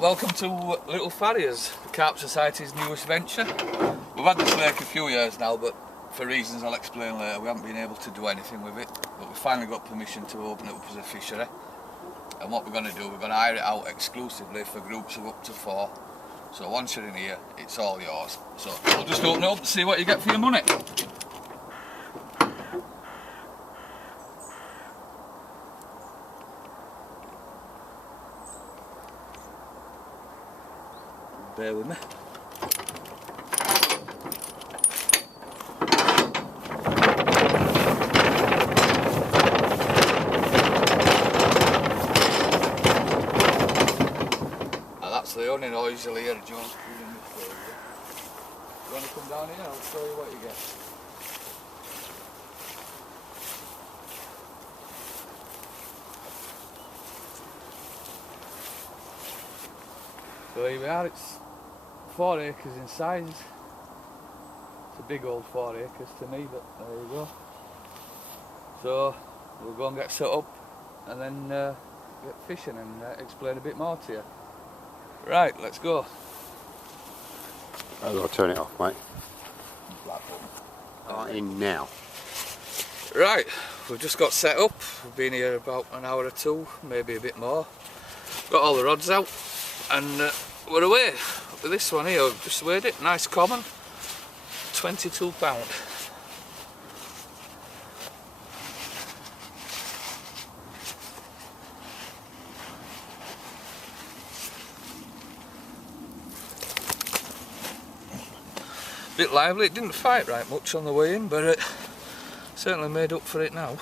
welcome to Little Farriers, the Carp Society's newest venture. We've had this lake a few years now, but for reasons I'll explain later, we haven't been able to do anything with it. But we finally got permission to open it up as a fishery. And what we're going to do, we're going to hire it out exclusively for groups of up to 4. So once you're in here, it's all yours. So I'll just open it up and see what you get for your money. Bear with me. And that's the only noise you'll hear, John. You want to come down here? I'll show you what you get. So here we are, it's 4 acres in size. It's a big old 4 acres to me, but there you go. So we'll go and get set up and then get fishing and explain a bit more to you. Right, let's go. I'll turn it off, mate. In now. Right, we've just got set up. We've been here about an hour or 2, maybe a bit more. Got all the rods out and we're away with this one here. I've just weighed it, nice common, 22 pound. Bit lively, it didn't fight right much on the way in, but it certainly made up for it now.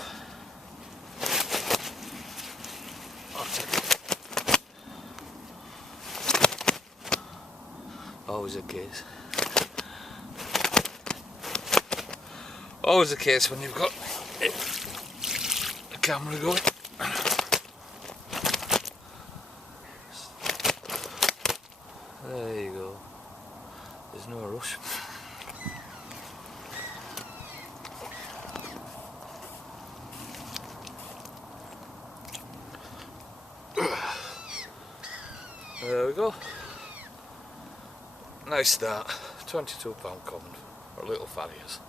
Always a case. Always a case when you've got the camera going. There you go. There's no rush. There we go. Nice start. £22 common for Little Farriers.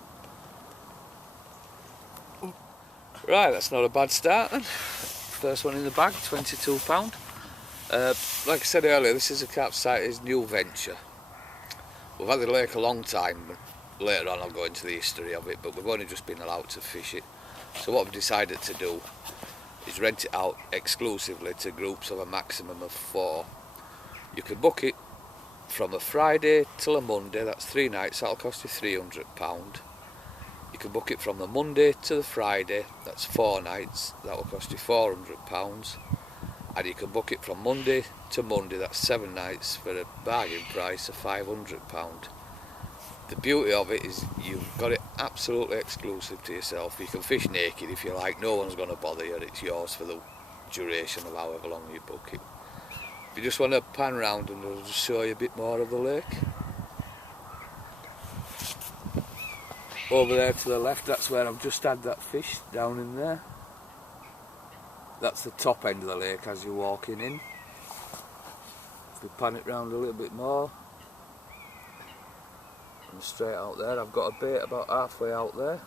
Right, that's not a bad start then. First one in the bag, £22. Like I said earlier, this is a Carp Society's new venture. We've had the lake a long time, but later on I'll go into the history of it, but we've only just been allowed to fish it. So what we've decided to do is rent it out exclusively to groups of a maximum of 4. You can book it from a Friday till a Monday, that's 3 nights, that'll cost you £300. You can book it from the Monday to the Friday, that's 4 nights, that'll cost you £400. And you can book it from Monday to Monday, that's 7 nights, for a bargain price of £500. The beauty of it is you've got it absolutely exclusive to yourself. You can fish naked if you like, no one's going to bother you, it's yours for the duration of however long you book it. If you just want to pan round and I'll just show you a bit more of the lake. Over there to the left, that's where I've just had that fish, down in there. That's the top end of the lake as you're walking in. If we pan it round a little bit more, and straight out there, I've got a bait about halfway out there.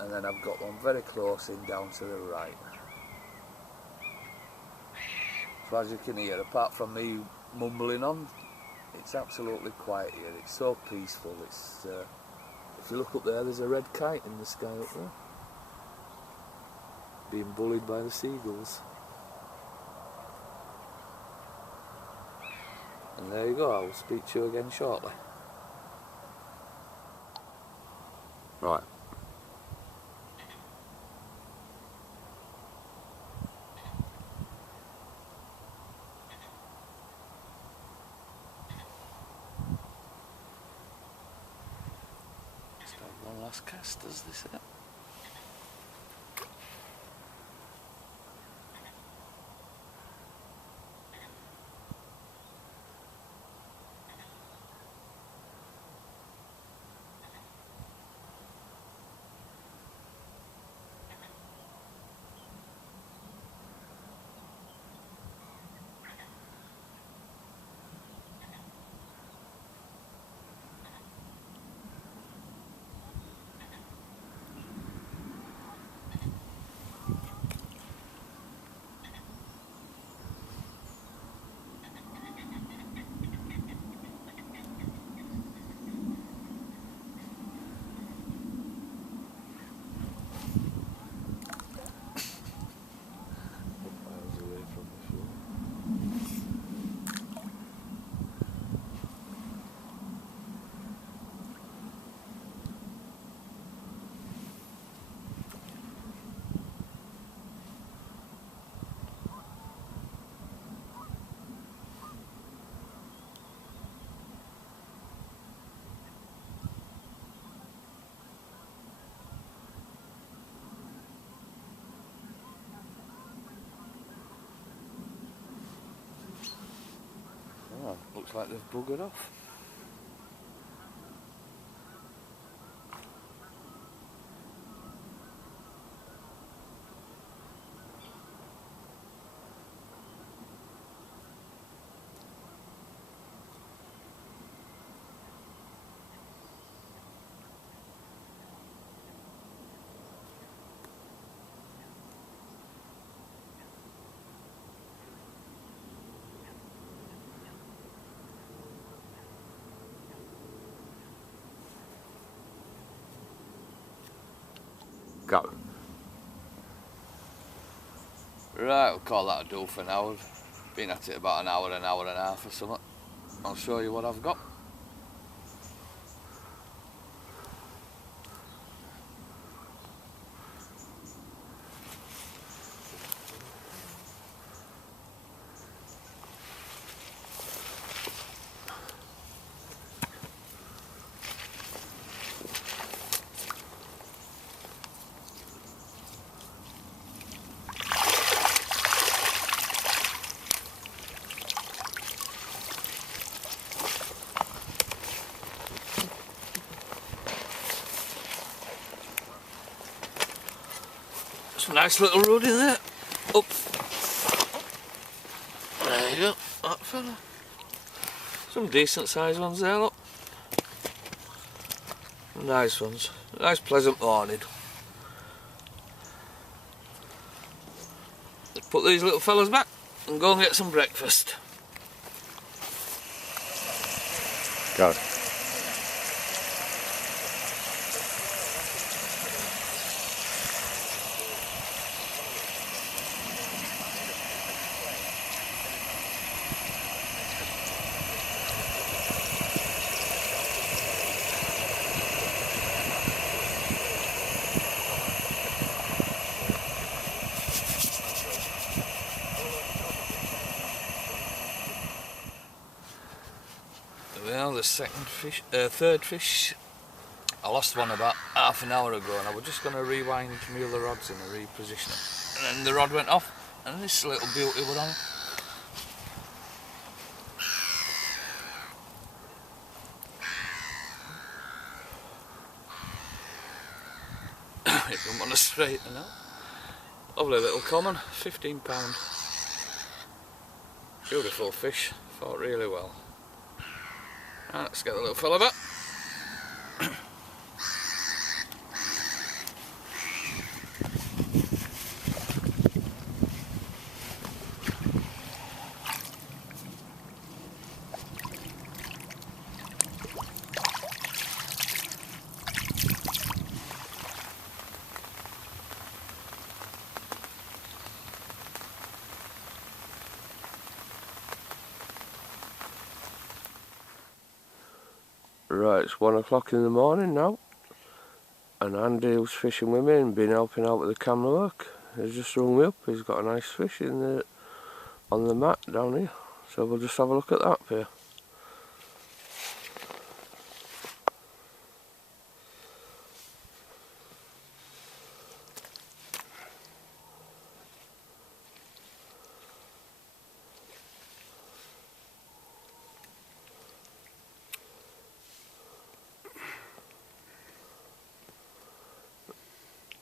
And then I've got one very close in down to the right. So as you can hear, apart from me mumbling on, it's absolutely quiet here. It's so peaceful. It's if you look up there, there's a red kite in the sky up there, being bullied by the seagulls. And there you go. I will speak to you again shortly. Right. One last cast, does this it? Well, looks like they've buggered off. Go. Right, we'll call that a do for now. We've been at it about an hour and a half or something. I'll show you what I've got. Some nice little rod in there. Up. There you go, that fella. Some decent sized ones there, look. Nice ones. Nice pleasant morning. Let's put these little fellas back and go and get some breakfast. Go. Well, the third fish, I lost one about half an hour ago, and I was just going to rewind my other rods in and reposition them, and then the rod went off, and this little beauty was on it. It don't want to straighten out. Lovely little common, £15. Beautiful fish, fought really well. Right, let's get the little fella back. Right, it's 1 o'clock in the morning now, and Andy, who's fishing with me and been helping out with the camera work, has just rung me up. He's got a nice fish in the on the mat down here, so we'll just have a look at that here.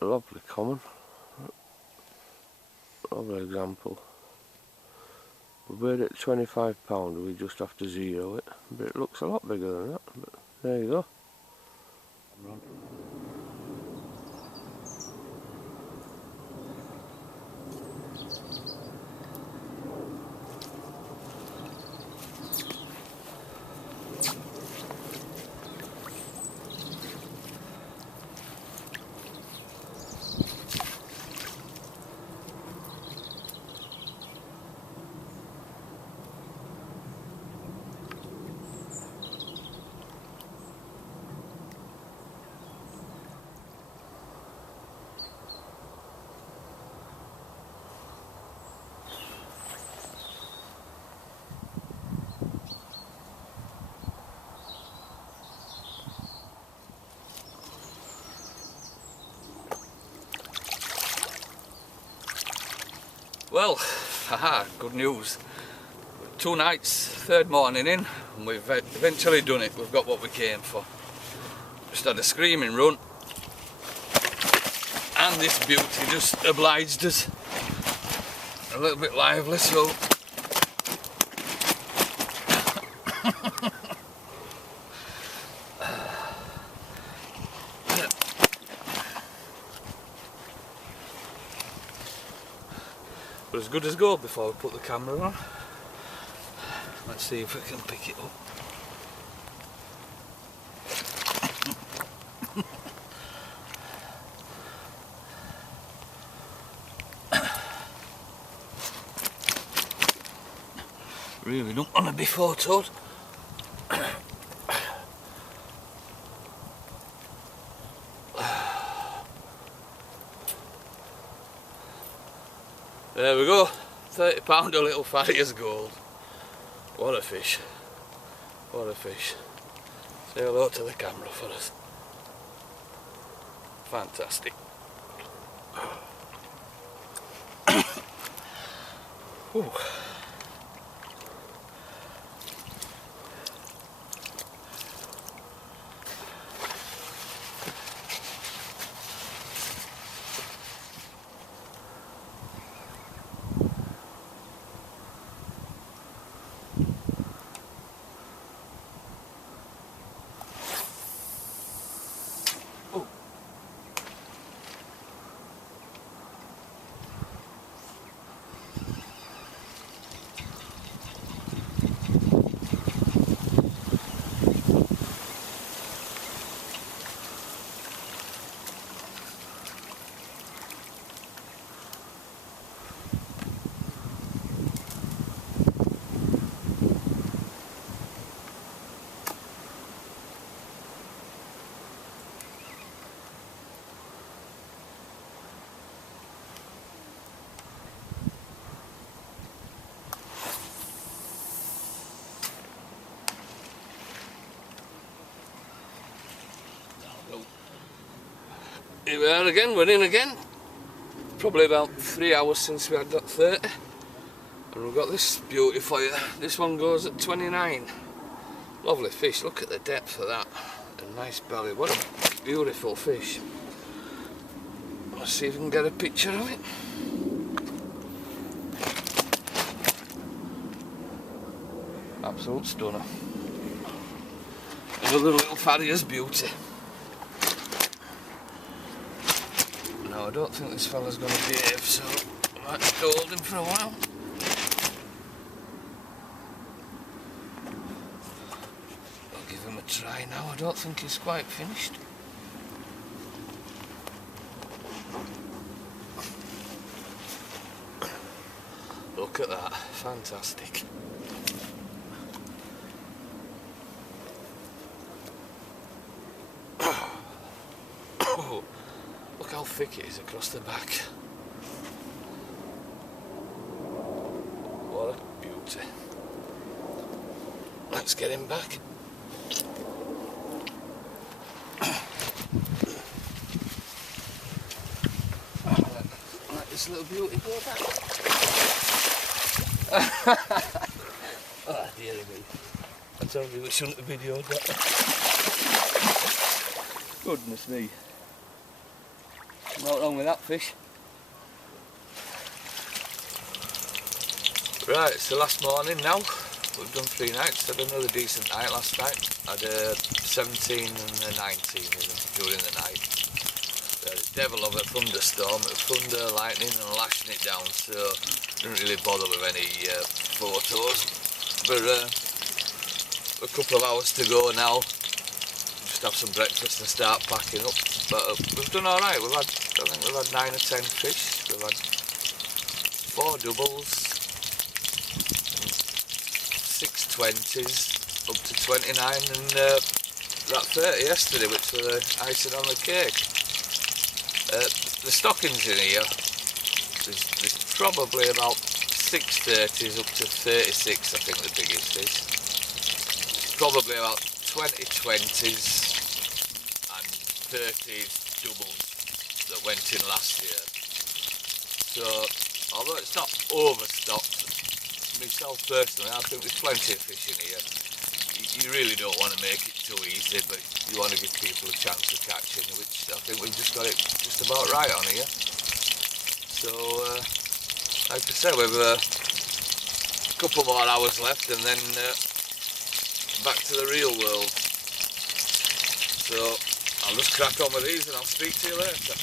Lovely common, lovely example. We weighed it £25, we just have to zero it, but it looks a lot bigger than that, but there you go. Well, haha, good news. 2 nights, 3rd morning in, and we've eventually done it. We've got what we came for. Just had a screaming run, and this beauty just obliged us. A little bit lively, so but as good as gold before we put the camera on. Let's see if we can pick it up. Really don't want to be photoed. There we go, £30 a little Farriers gold. What a fish. What a fish. Say hello to the camera for us. Fantastic. Ooh. Here we are again, we're in again. Probably about 3 hours since we had that 30. And we've got this beauty for you. This one goes at 29. Lovely fish, look at the depth of that. A nice belly, what a beautiful fish. Let's see if we can get a picture of it. Absolute stunner. Another little Farriers beauty. No, I don't think this fella's going to behave, so I might have to hold him for a while. I'll give him a try now, I don't think he's quite finished. Look at that, fantastic. Look how thick it is across the back. What a beauty. Let's get him back. Let this little beauty go back. Oh dearie me. I told you we shouldn't have videoed that. Goodness me. Not wrong with that fish. Right, it's the last morning now. We've done 3 nights. Had another decent night last night. Had a 17 and a 19 in them during the night. The devil of a thunderstorm, thunder, lightning and lashing it down, so didn't really bother with any photos. But a couple of hours to go now. Just have some breakfast and start packing up. But we've done alright. I think we've had 9 or 10 fish. We've had 4 doubles, 6 20s, up to 29, and that 30 yesterday, which was the icing on the cake. The stockings in here, there's probably about 6 30s up to 36, I think the biggest is. Probably about 20 20s and 30s doubles that went in last year. So although it's not overstocked, myself personally, I think there's plenty of fish in here. You really don't want to make it too easy, but you want to give people a chance of catching, which I think we've just got it just about right on here. So, like I said, we've a couple more hours left and then back to the real world. So, I'll just crack on with these and I'll speak to you later.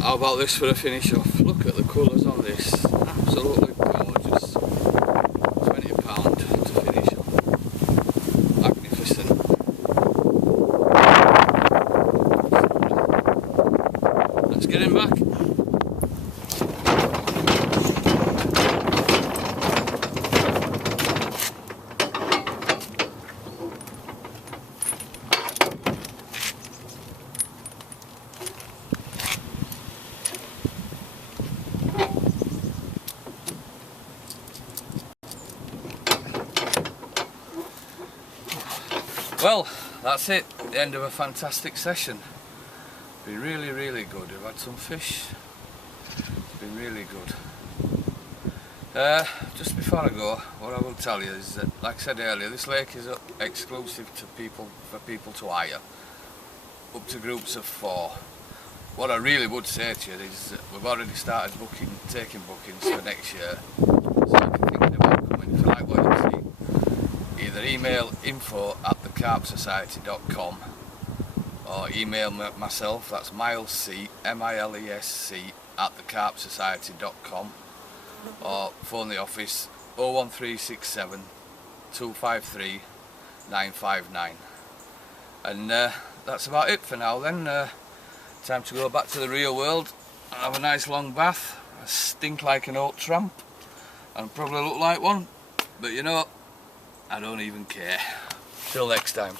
How about this for a finish off? Look at the colours on this, absolutely gorgeous. £20 to finish off. Magnificent. Let's get him back. Well, that's it, the end of a fantastic session. Been really, really good. We've had some fish. It's been really good. Just before I go, what I will tell you is that, like I said earlier, this lake is exclusive to people, for people to hire, up to groups of 4. What I really would say to you is that we've already started taking bookings for next year. So if you're thinking about coming, if you like what you see, either email info@thecarpsociety.com or email myself, that's Miles C, M-I-L-E-S-C, @thecarpsociety.com, or phone the office 01367 253 959. And that's about it for now then. Time to go back to the real world and have a nice long bath. I stink like an old tramp and probably look like one, but you know, I don't even care. Till next time.